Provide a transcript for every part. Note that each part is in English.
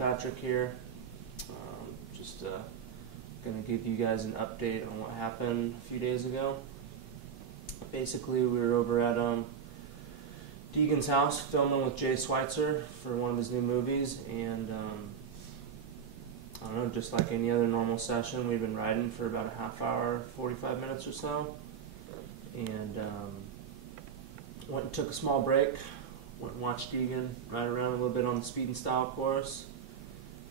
Fitzpatrick here. Just going to give you guys an update on what happened a few days ago. Basically, we were over at Deegan's house filming with Jay Schweitzer for one of his new movies, and I don't know, just like any other normal session, we've been riding for about a half hour, 45 minutes or so, and went and took a small break, went and watched Deegan ride around a little bit on the speed and style course,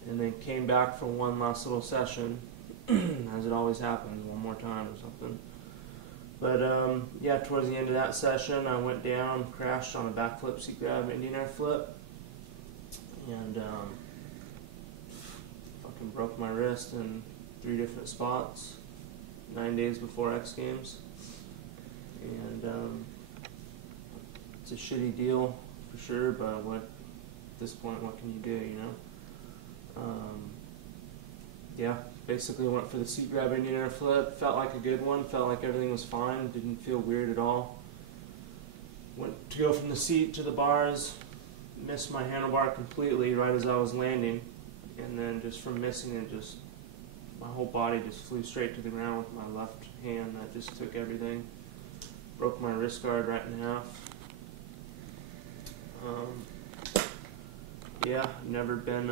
and then came back for one last little session, as it always happens, one more time or something. But yeah, towards the end of that session, I went down, crashed on a backflip seat grab Indian air flip, and fucking broke my wrist in 3 different spots 9 days before X Games. And it's a shitty deal for sure, but at this point, what can you do, you know? Yeah, basically went for the seat grab Indian air flip. Felt like a good one. Felt like everything was fine. Didn't feel weird at all. Went to go from the seat to the bars. Missed my handlebar completely right as I was landing. And then just from missing it, just my whole body just flew straight to the ground with my left hand. That just took everything. Broke my wrist guard right in half. Yeah, never been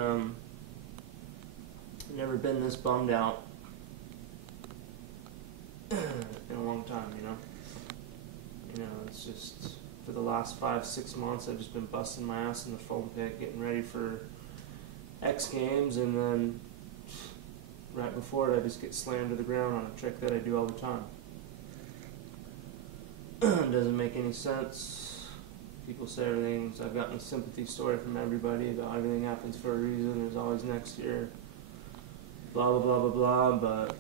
this bummed out in a long time, you know. It's just for the last 5-6 months I've just been busting my ass in the foam pit, getting ready for X Games, and then right before it I just get slammed to the ground on a trick that I do all the time. It doesn't make any sense. People say everything's, I've gotten a sympathy story from everybody about everything happens for a reason, there's always next year, blah blah blah blah blah, but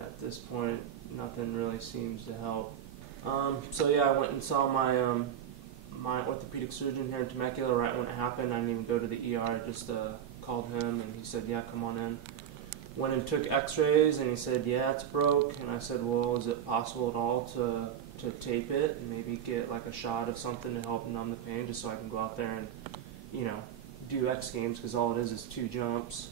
at this point nothing really seems to help. So yeah, I went and saw my my orthopedic surgeon here in Temecula right when it happened. I didn't even go to the ER, I just called him and he said, yeah, come on in. Went and took x-rays and he said, yeah, it's broke. And I said, well, is it possible at all to tape it and maybe get like a shot of something to help numb the pain, just so I can go out there and, you know, do X Games, because all it is 2 jumps.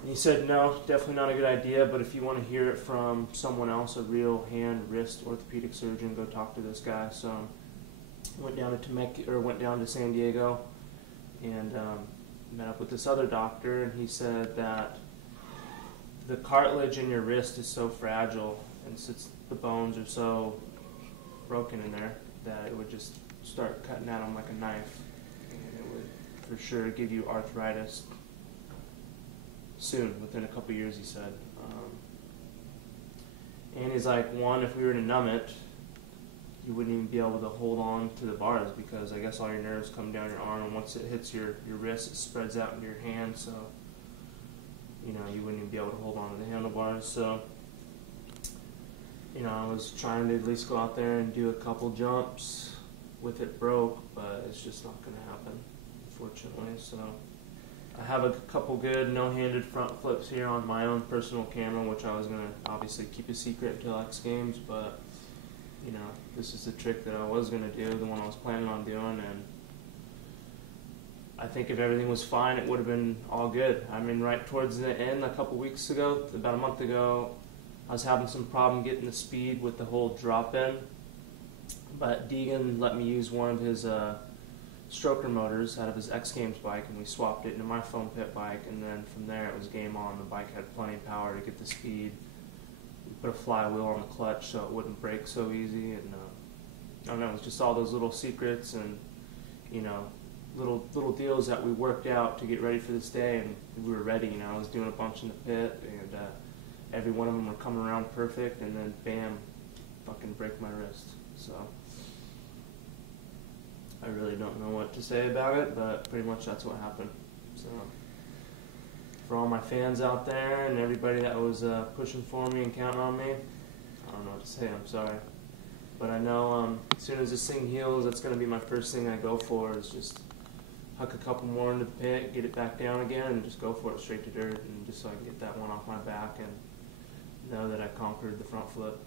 And he said, no, definitely not a good idea, but if you want to hear it from someone else, a real hand, wrist orthopedic surgeon, go talk to this guy. So went down to San Diego and met up with this other doctor, and he said that the cartilage in your wrist is so fragile, and since the bones are so broken in there, that it would just start cutting at them like a knife, and it would for sure give you arthritis soon, within a couple years, he said. And he's like, one, if we were to numb it, you wouldn't even be able to hold on to the bars, because I guess all your nerves come down your arm, and once it hits your wrist, it spreads out into your hand, so you know, you wouldn't even be able to hold on to the handlebars. So, you know, I was trying to at least go out there and do a couple jumps with it broke, but it's just not going to happen, unfortunately. So I have a couple good no-handed front flips here on my own personal camera, which I was going to obviously keep a secret until X Games, but you know, this is the trick that I was going to do, the one I was planning on doing, and I think if everything was fine, it would have been all good. I mean, right towards the end, a couple weeks ago, about a month ago, I was having some problem getting the speed with the whole drop-in, but Deegan let me use one of his stroker motors out of his X Games bike, and we swapped it into my foam pit bike, and then from there it was game on. The bike had plenty of power to get the speed. We put a flywheel on the clutch so it wouldn't break so easy, and I don't know, it was just all those little secrets and, you know, little deals that we worked out to get ready for this day, and we were ready. You know, I was doing a bunch in the pit, and every one of them were coming around perfect, and then bam, fucking break my wrist. So I really don't know what to say about it, but pretty much that's what happened. So for all my fans out there and everybody that was pushing for me and counting on me, I don't know what to say, I'm sorry. But I know as soon as this thing heals, that's going to be my first thing I go for, is just huck a couple more into the pit, get it back down again, and just go for it straight to dirt, and just so I can get that one off my back and know that I conquered the front flip.